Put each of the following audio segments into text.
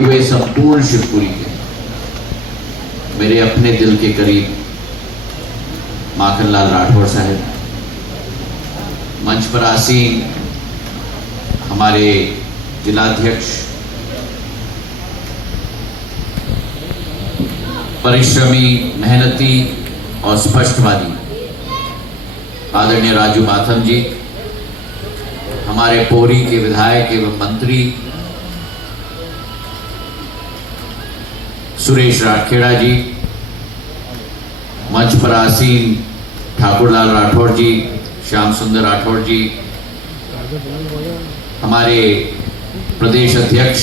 वे संपूर्ण शिवपुरी के मेरे अपने दिल के करीब माखनलाल राठौर साहब, मंच पर आसीन हमारे जिलाध्यक्ष, परिश्रमी, मेहनती और स्पष्टवादी आदरणीय राजू बाथम जी, हमारे पोरी के विधायक एवं मंत्री सुरेश राठखेड़ा जी, मंच पर आसीन ठाकुरलाल राठौर जी, श्याम सुंदर राठौर जी, हमारे प्रदेश अध्यक्ष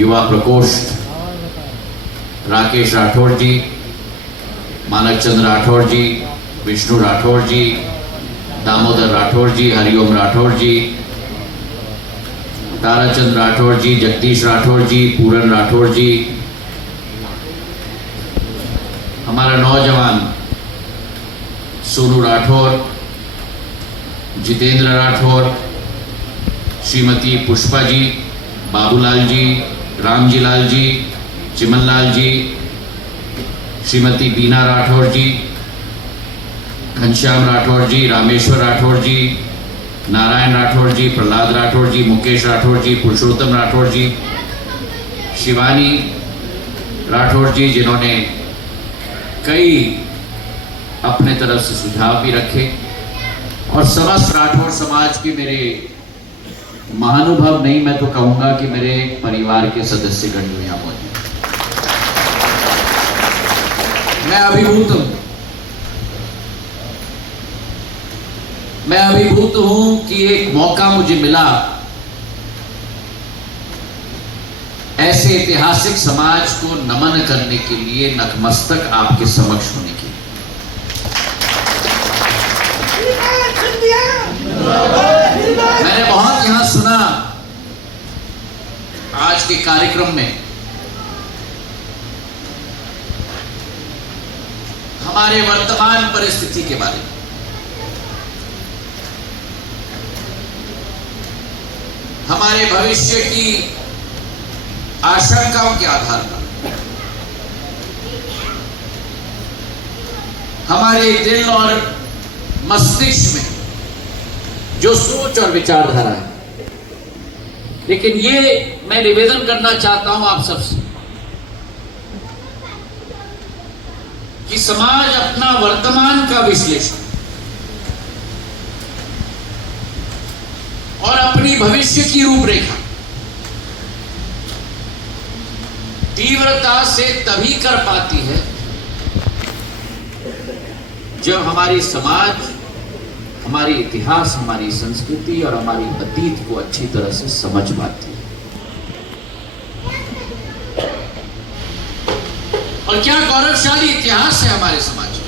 युवा प्रकोष्ठ राकेश राठौर जी, मानक चंद्र राठौर जी, विष्णु राठौर जी, दामोदर राठौर जी, हरिओम राठौर जी, ताराचंद राठौर जी, जगदीश राठौर जी, पूरन राठौर जी, हमारा नौजवान सोनू राठौर, जितेंद्र राठौर, श्रीमती पुष्पा जी, बाबूलाल जी, रामजी लाल जी, चिमनलाल जी, श्रीमती बीना राठौर जी, घनश्याम राठौर जी, रामेश्वर राठौर जी, नारायण राठौर जी, प्रहलाद राठौर जी, मुकेश राठौर जी, पुरुषोत्तम राठौर जी, शिवानी राठौर जी, जिन्होंने कई अपने तरफ से सुझाव भी रखे, और समस्त राठौर समाज के मेरे महानुभव नहीं, मैं तो कहूंगा कि मेरे परिवार के सदस्यगण जो यहां मौजूद, मैं अभिभूत हूं कि एक मौका मुझे मिला ऐसे ऐतिहासिक समाज को नमन करने के लिए, नतमस्तक आपके समक्ष होने के लिए। मैंने बहुत यहां सुना आज के कार्यक्रम में हमारे वर्तमान परिस्थिति के बारे में, हमारे भविष्य की आशंकाओं के आधार पर, हमारे दिल और मस्तिष्क में जो सोच और विचारधारा है। लेकिन ये मैं निवेदन करना चाहता हूं आप सबसे कि समाज अपना वर्तमान का विश्लेषण और अपनी भविष्य की रूपरेखा तीव्रता से तभी कर पाती है जब हमारी समाज, हमारी इतिहास, हमारी संस्कृति और हमारी अतीत को अच्छी तरह से समझ पाती है। और क्या गौरवशाली इतिहास है हमारे समाज का।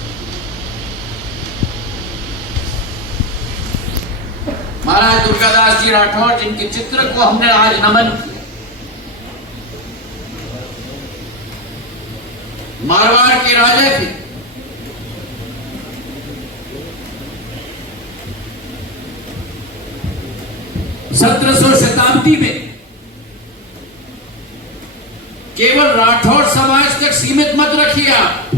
महाराज दुर्गादास जी राठौर, जिनके चित्र को हमने आज नमन किया, मारवाड़ के राजा थे, सत्रहवीं शताब्दी में केवल राठौर समाज तक सीमित मत रखिए आप,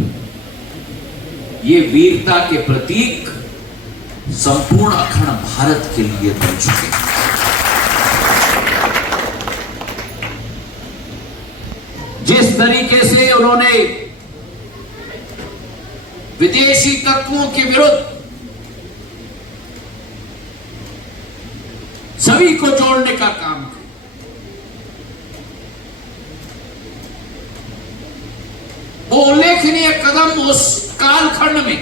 ये वीरता के प्रतीक संपूर्ण अखंड भारत के लिए बन चुके हैं। जिस तरीके से उन्होंने विदेशी तत्वों के विरुद्ध सभी को जोड़ने का काम किया, वो उल्लेखनीय कदम उस कालखंड में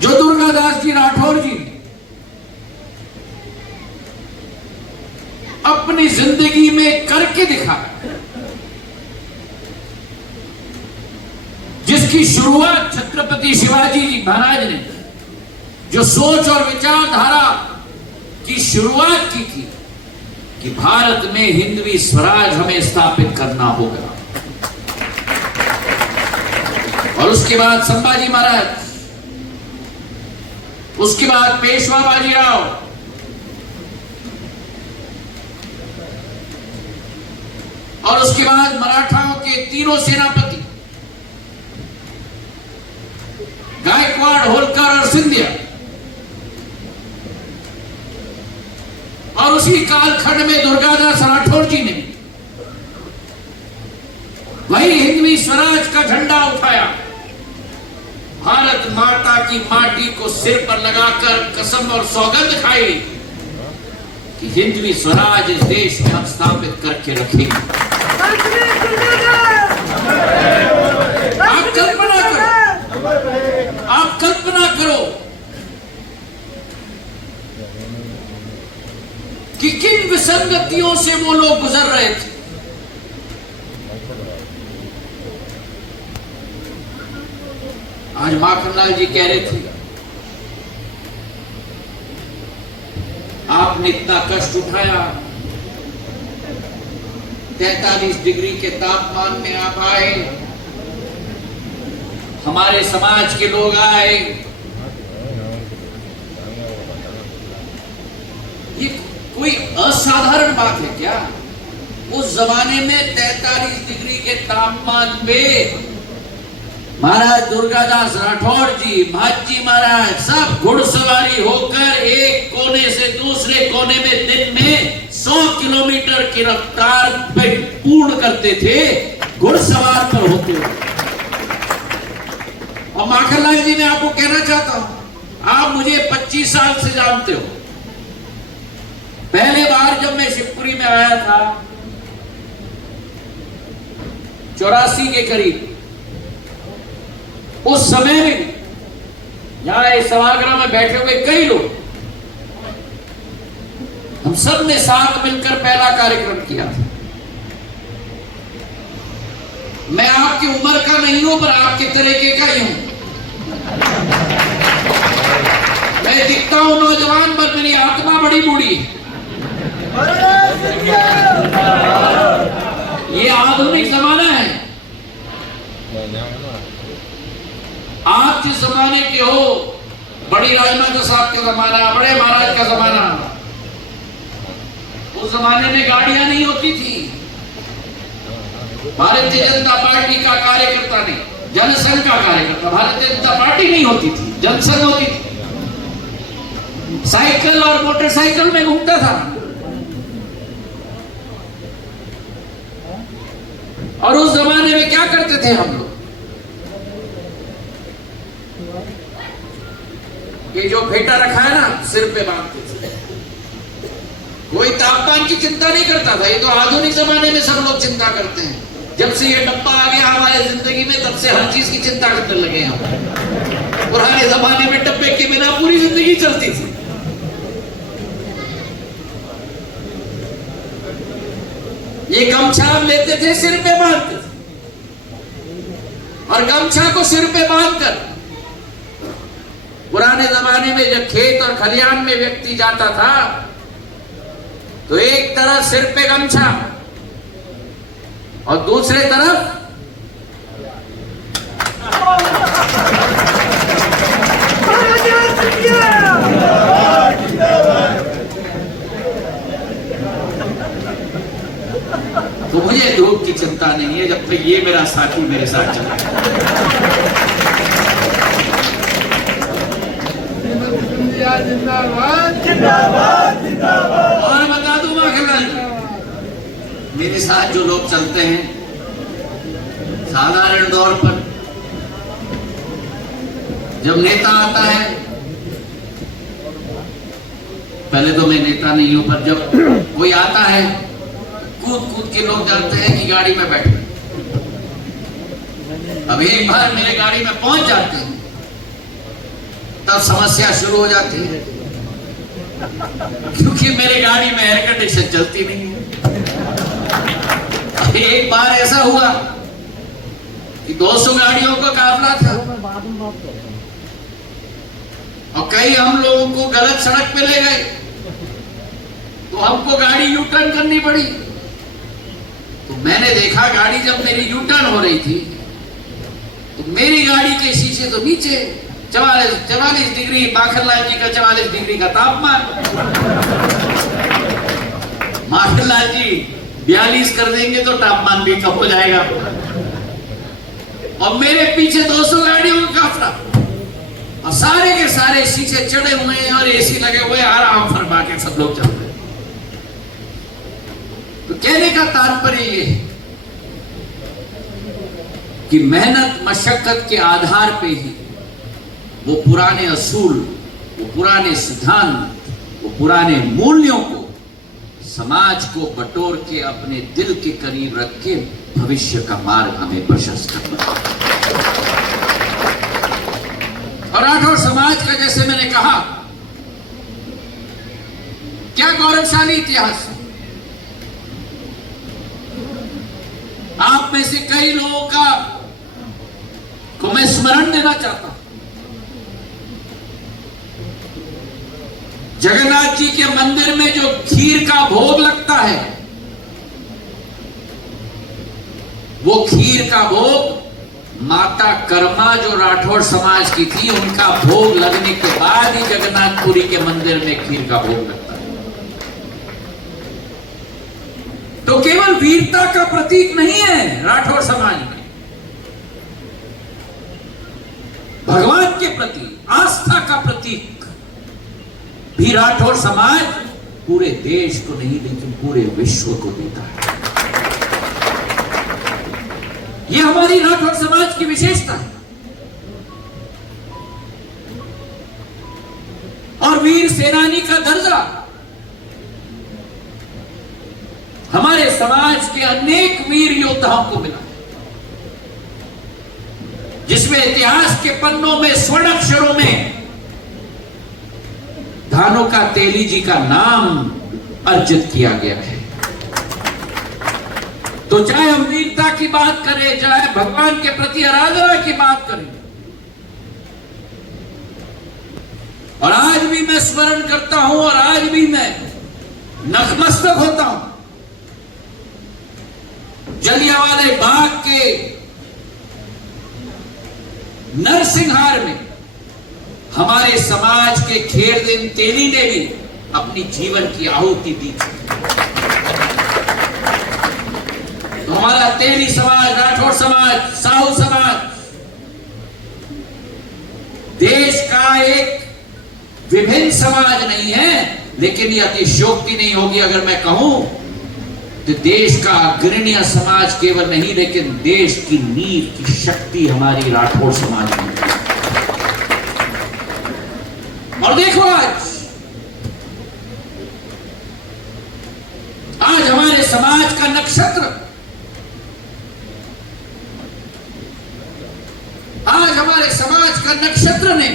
जो दुर्गादास जी राठौर जी अपनी जिंदगी में करके दिखाया, जिसकी शुरुआत छत्रपति शिवाजी जी महाराज ने जो सोच और विचारधारा की शुरुआत की थी कि भारत में हिंदवी स्वराज हमें स्थापित करना होगा, और उसके बाद संभाजी महाराज, उसके बाद पेशवा बाजीराव, और उसके बाद मराठाओं के तीनों सेनापति गायकवाड़, होलकर और सिंधिया, और उसी कालखंड में दुर्गादास राठौर जी ने वही हिंदवी स्वराज का झंडा उठाया, भारत माता की माटी को सिर पर लगाकर कसम और सौगंध खाई कि हिंदवी स्वराज इस देश में हम स्थापित करके रखेंगे। आप कल्पना करो, आप कल्पना करो कि किन विसंगतियों से वो लोग गुजर रहे थे। आज माखनलाल जी कह रहे थे, आपने इतना कष्ट उठाया, 43 डिग्री के तापमान में आप आए, हमारे समाज के लोग आए, ये कोई असाधारण बात है क्या? उस जमाने में 43 डिग्री के तापमान में महाराज दुर्गादास राठौर जी, भाजी महाराज सब घुड़सवारी होकर एक कोने से दूसरे कोने में दिन में 100 किलोमीटर की रफ्तार पे पूर्ण करते थे, घुड़सवार पर होते हुए। और माखनलाल जी, मैं आपको कहना चाहता हूं, आप मुझे 25 साल से जानते हो। पहले बार जब मैं शिवपुरी में आया था 84 के करीब, उस समय में यहां इस सभागृह में बैठे हुए कई लोग, हम सब ने साथ मिलकर पहला कार्यक्रम किया था। मैं आपकी उम्र का नहीं हूं, पर आपके तरीके का ही हूं। मैं दिखता हूं नौजवान, पर मेरी आत्मा बड़ी बूढ़ी है। ये आधुनिक जमाना है। आप जिस जमाने के हो, बड़ी राजमाता साहब का जमाना, बड़े महाराज का जमाना, उस जमाने में गाड़ियां नहीं होती थी। भारतीय जनता पार्टी का कार्यकर्ता नहीं, जनसंघ का कार्यकर्ता, भारतीय जनता पार्टी नहीं होती थी, जनसंघ होती थी। साइकिल और मोटरसाइकिल में घूमता था। और उस जमाने में क्या करते थे हम लोग? ये जो फेटा रखा है ना, सिर पे बांधते थे। कोई तापमान की चिंता नहीं करता था। ये तो आधुनिक जमाने में सब लोग चिंता करते हैं। जब से ये डब्बा आ गया हमारे जिंदगी में, तब से हर चीज की चिंता करने लगे हम। पुराने जमाने में डब्बे के बिना पूरी जिंदगी चलती थी। ये गमछा हम लेते थे, सिर पे बांधते थे, और गमछा को सिर पे बांधकर पुराने जमाने में जब खेत और खलिहान में व्यक्ति जाता था, तो एक तरफ सिर पे गमछा और दूसरे तरफ तो मुझे धूप की चिंता नहीं है, जब तक ये मेरा साथी मेरे साथ चला। जिंदाबाद जिंदाबाद जिंदाबाद। और बता दूं माखनलाल, मेरे साथ जो लोग चलते हैं साधारण तौर पर, जब नेता आता है, पहले तो मैं नेता नहीं हूं, पर जब कोई आता है, कूद कूद के लोग जाते हैं कि गाड़ी में बैठे। अब एक बार मेरे गाड़ी में पहुंच जाते हैं, तब समस्या शुरू हो जाती है, क्योंकि मेरी गाड़ी में एयर कंडीशन चलती नहीं है। एक बार ऐसा हुआ कि 200 गाड़ियों का काफिला था, और कई हम लोगों को गलत सड़क पे ले गए, तो हमको गाड़ी यू टर्न करनी पड़ी। तो मैंने देखा गाड़ी जब मेरी यू टर्न हो रही थी, तो मेरी गाड़ी के शीशे तो नीचे 44 डिग्री, माखनलाल जी का 44 डिग्री का तापमान। माखनलाल जी 42 कर देंगे तो तापमान भी कम हो जाएगा। और मेरे पीछे 200 गाड़ियों का काफिला और सारे के सारे शीशे चढ़े हुए हैं और एसी लगे हुए, आराम फरमा के सब लोग चल रहे हैं। तो कहने का तात्पर्य ये है कि मेहनत मशक्कत के आधार पे ही वो पुराने असूल, वो पुराने सिद्धांत, वो पुराने मूल्यों को समाज को बटोर के अपने दिल के करीब रख के भविष्य का मार्ग हमें प्रशस्त करना। और राठौर समाज का, जैसे मैंने कहा, क्या गौरवशाली इतिहास है। आप में से कई लोगों को मैं स्मरण देना चाहता हूं। जगन्नाथ जी के मंदिर में जो खीर का भोग लगता है, वो खीर का भोग माता कर्मा जो राठौर समाज की थी, उनका भोग लगने के बाद ही जगन्नाथपुरी के मंदिर में खीर का भोग लगता है। तो केवल वीरता का प्रतीक नहीं है राठौर समाज में, भगवान के प्रति आस्था का प्रतीक भी राठौर समाज पूरे देश को नहीं लेकिन पूरे विश्व को देता है। यह हमारी राठौर समाज की विशेषता है। और वीर सेनानी का दर्जा हमारे समाज के अनेक वीर योद्धाओं को मिला, जिसमें इतिहास के पन्नों में स्वर्ण अक्षरों में धानुका तेली जी का नाम अर्जित किया गया है। तो चाहे हम वीरता की बात करें, चाहे भगवान के प्रति आराधना की बात करें, और आज भी मैं स्मरण करता हूं और आज भी मैं नतमस्तक होता हूं जलियांवाला बाग के नरसिंहार में हमारे समाज के खेरदिन तेली ने भी अपनी जीवन की आहुति दी। तो हमारा तेली समाज, राठौर समाज, साहू समाज देश का एक विभिन्न समाज नहीं है, लेकिन यह अतिशयोक्ति नहीं होगी अगर मैं कहूं तो देश का अग्रणीय समाज केवल नहीं, लेकिन देश की नींव की शक्ति हमारी राठौर समाज में। और देखो आज हमारे समाज का नक्षत्र, आज हमारे समाज का नक्षत्र ने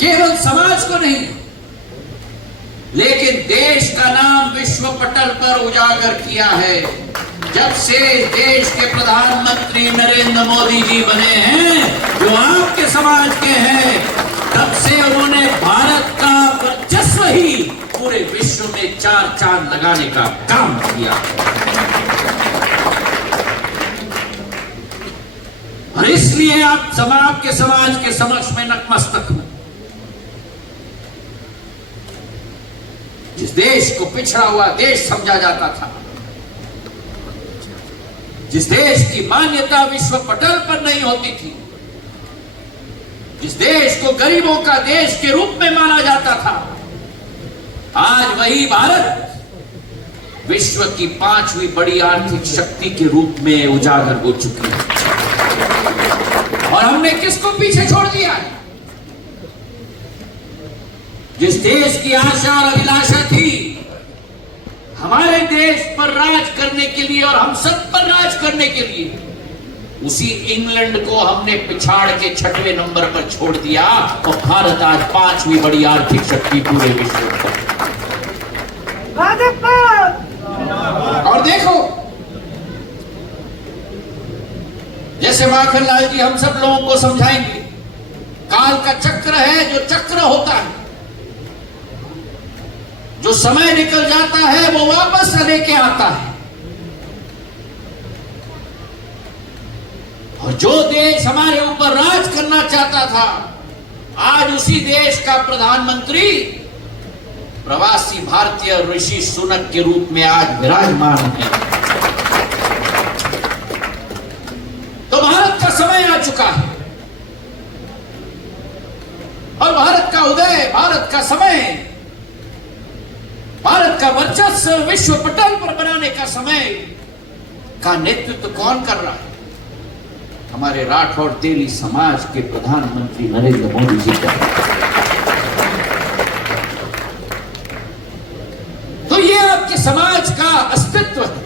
केवल समाज को नहीं लेकिन देश का नाम विश्व पटल पर उजागर किया है। जब से देश के प्रधानमंत्री नरेंद्र मोदी जी बने हैं, जो आपके समाज के हैं, तब से उन्होंने भारत का वर्चस्व ही पूरे विश्व में 4 चांद लगाने का काम किया। और इसलिए आप आपके समाज के समक्ष में नतमस्तक हूं। जिस देश को पिछड़ा हुआ देश समझा जाता था, जिस देश की मान्यता विश्व पटल पर नहीं होती थी, जिस देश को गरीबों का देश के रूप में माना जाता था, आज वही भारत विश्व की 5वीं बड़ी आर्थिक शक्ति के रूप में उजागर हो चुकी है। और हमने किसको पीछे छोड़ दिया है? जिस देश की आशा और अभिलाषा थी हमारे देश पर राज करने के लिए और हम सब पर राज करने के लिए, उसी इंग्लैंड को हमने पिछाड़ के 6वें नंबर पर छोड़ दिया और भारत आज 5वीं बड़ी आर्थिक शक्ति पूरे विश्व में। और देखो, जैसे माखनलाल जी हम सब लोगों को समझाएंगे, काल का चक्र है, जो चक्र होता है, जो समय निकल जाता है वो वापस लेके आता है। और जो देश हमारे ऊपर राज करना चाहता था, आज उसी देश का प्रधानमंत्री प्रवासी भारतीय ऋषि सुनक के रूप में आज विराजमान है। तो भारत का समय आ चुका है और भारत का उदय, भारत का समय, भारत का वर्चस्व विश्व पटल पर बनाने का समय का नेतृत्व कौन कर रहा है? हमारे राठौर तेली समाज के प्रधानमंत्री नरेंद्र मोदी जी कर रहे हैं। तो ये आपके समाज का अस्तित्व है।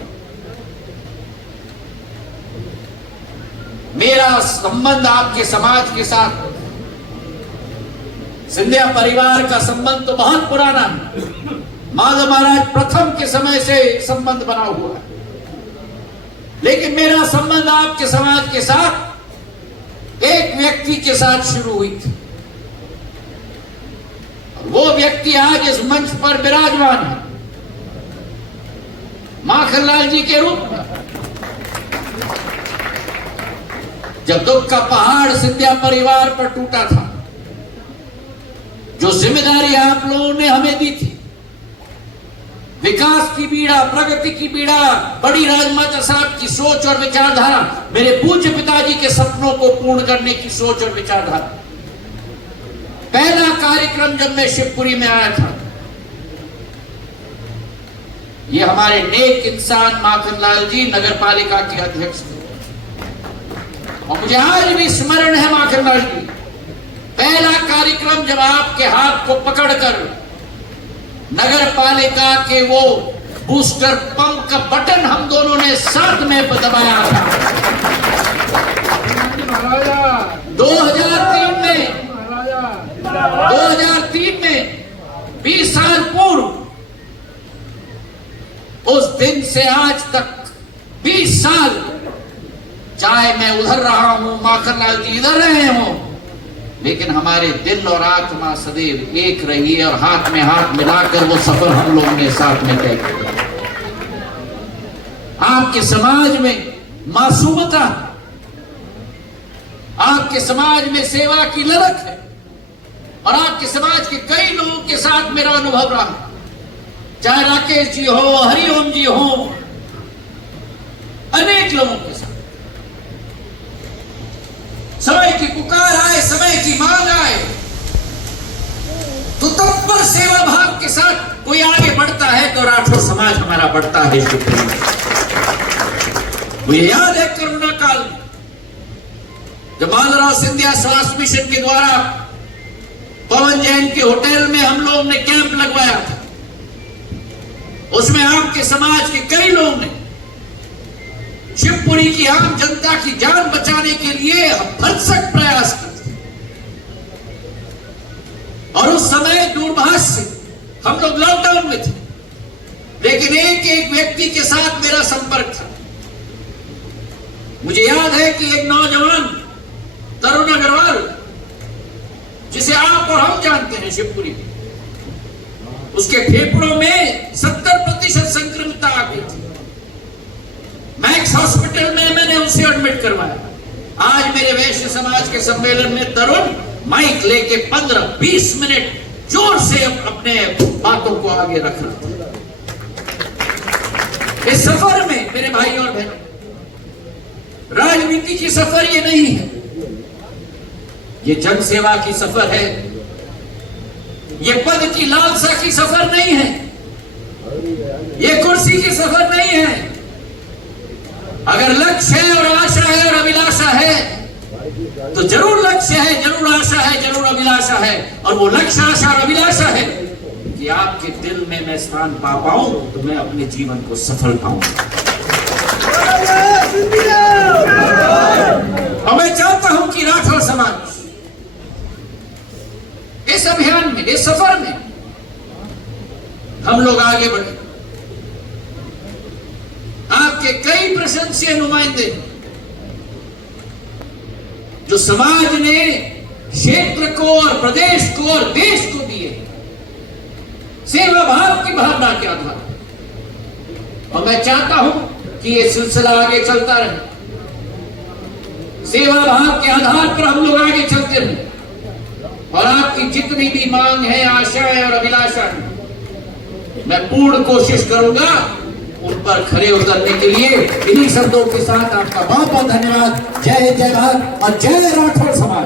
मेरा संबंध आपके समाज के साथ, सिंधिया परिवार का संबंध तो बहुत पुराना है। माधव महाराज प्रथम के समय से संबंध बना हुआ है, लेकिन मेरा संबंध आपके समाज के साथ एक व्यक्ति के साथ शुरू हुई थी। वो व्यक्ति आज इस मंच पर विराजमान है, माखनलाल जी के रूप में। जब दुख का पहाड़ सिंधिया परिवार पर टूटा था, जो जिम्मेदारी आप लोगों ने हमें दी थी, विकास की बीड़ा, प्रगति की बीड़ा, बड़ी राजमाता साहब की सोच और विचारधारा, मेरे पूज्य पिताजी के सपनों को पूर्ण करने की सोच और विचारधारा। पहला कार्यक्रम जब मैं शिवपुरी में आया था, ये हमारे नेक इंसान माखनलाल जी नगर पालिका के अध्यक्ष थे और मुझे आज भी स्मरण है माखनलाल जी, पहला कार्यक्रम जब आपके हाथ को पकड़कर नगर पालिका के वो बूस्टर पंप का बटन हम दोनों ने साथ में दबाया था 2003 में 20 साल पूर्व। उस दिन से आज तक 20 साल, चाहे मैं उधर रहा हूं, माखनलाल जी इधर रहे हों, लेकिन हमारे दिल और आत्मा सदैव एक रही है और हाथ में हाथ मिलाकर वो सफर हम लोगों ने साथ में तय किया। आपके समाज में मासूमता, आपके समाज में सेवा की ललक है और आपके समाज के कई लोगों के साथ मेरा अनुभव रहा, चाहे राकेश जी हो, हरिओम जी हो, अनेक लोगों के साथ। समय की पुकार आए, समय की मांग आए तो तत्पर सेवा भाव के साथ कोई आगे बढ़ता है तो राठौर समाज हमारा बढ़ता है। मुझे याद है कोरोना काल में जब माधवराव सिंधिया स्वास्थ्य मिशन के द्वारा पवन जैन के होटल में हम लोगों ने कैंप लगवाया था, उसमें आपके समाज के कई लोगों ने शिवपुरी की आम जनता की जान बचाने के लिए भरसक प्रयास किए और उस समय दूरभाष से हम लोग लॉकडाउन में थे, लेकिन एक एक व्यक्ति के साथ मेरा संपर्क था। मुझे याद है कि एक नौजवान तरुण अग्रवाल, जिसे आप और हम जानते हैं शिवपुरी में, उसके फेफड़ों में 70% संक्रमितता आ गई थी। मैक्स हॉस्पिटल में मैंने उसे एडमिट करवाया। आज मेरे वैश्य समाज के सम्मेलन में तरुण माइक लेके 15-20 मिनट जोर से अपने बातों को आगे रख रहा था। इस सफर में मेरे भाई और बहनों, राजनीति की सफर ये नहीं है, ये जन सेवा की सफर है, ये पद की लालसा की सफर नहीं है, ये कुर्सी की सफर नहीं है। अगर लक्ष्य है और आशा है और अभिलाषा है तो जरूर लक्ष्य है, जरूर आशा है, जरूर अभिलाषा है। और वो लक्ष्य, आशा और अभिलाषा है कि आपके दिल में मैं स्थान पा पाऊं तो मैं अपने जीवन को सफल पाऊंगा। और मैं चाहता हूं कि राठौर समाज इस अभियान में, इस सफर में हम लोग आगे बढ़े। आपके कई प्रशंसीय नुमाइंदे जो समाज ने क्षेत्र को और प्रदेश को और देश को दिए सेवा भाव की भावना के आधार, और मैं चाहता हूं कि ये सिलसिला आगे चलता रहे, सेवा भाव के आधार पर हम लोग आगे चलते रहे और आपकी जितनी भी मांग है, आशा है और अभिलाषा है, मैं पूर्ण कोशिश करूंगा उन पर खड़े उतरने के लिए। इन्हीं शब्दों के साथ आपका बहुत बहुत धन्यवाद। जय हिंद, जय भारत और जय राठौर समाज।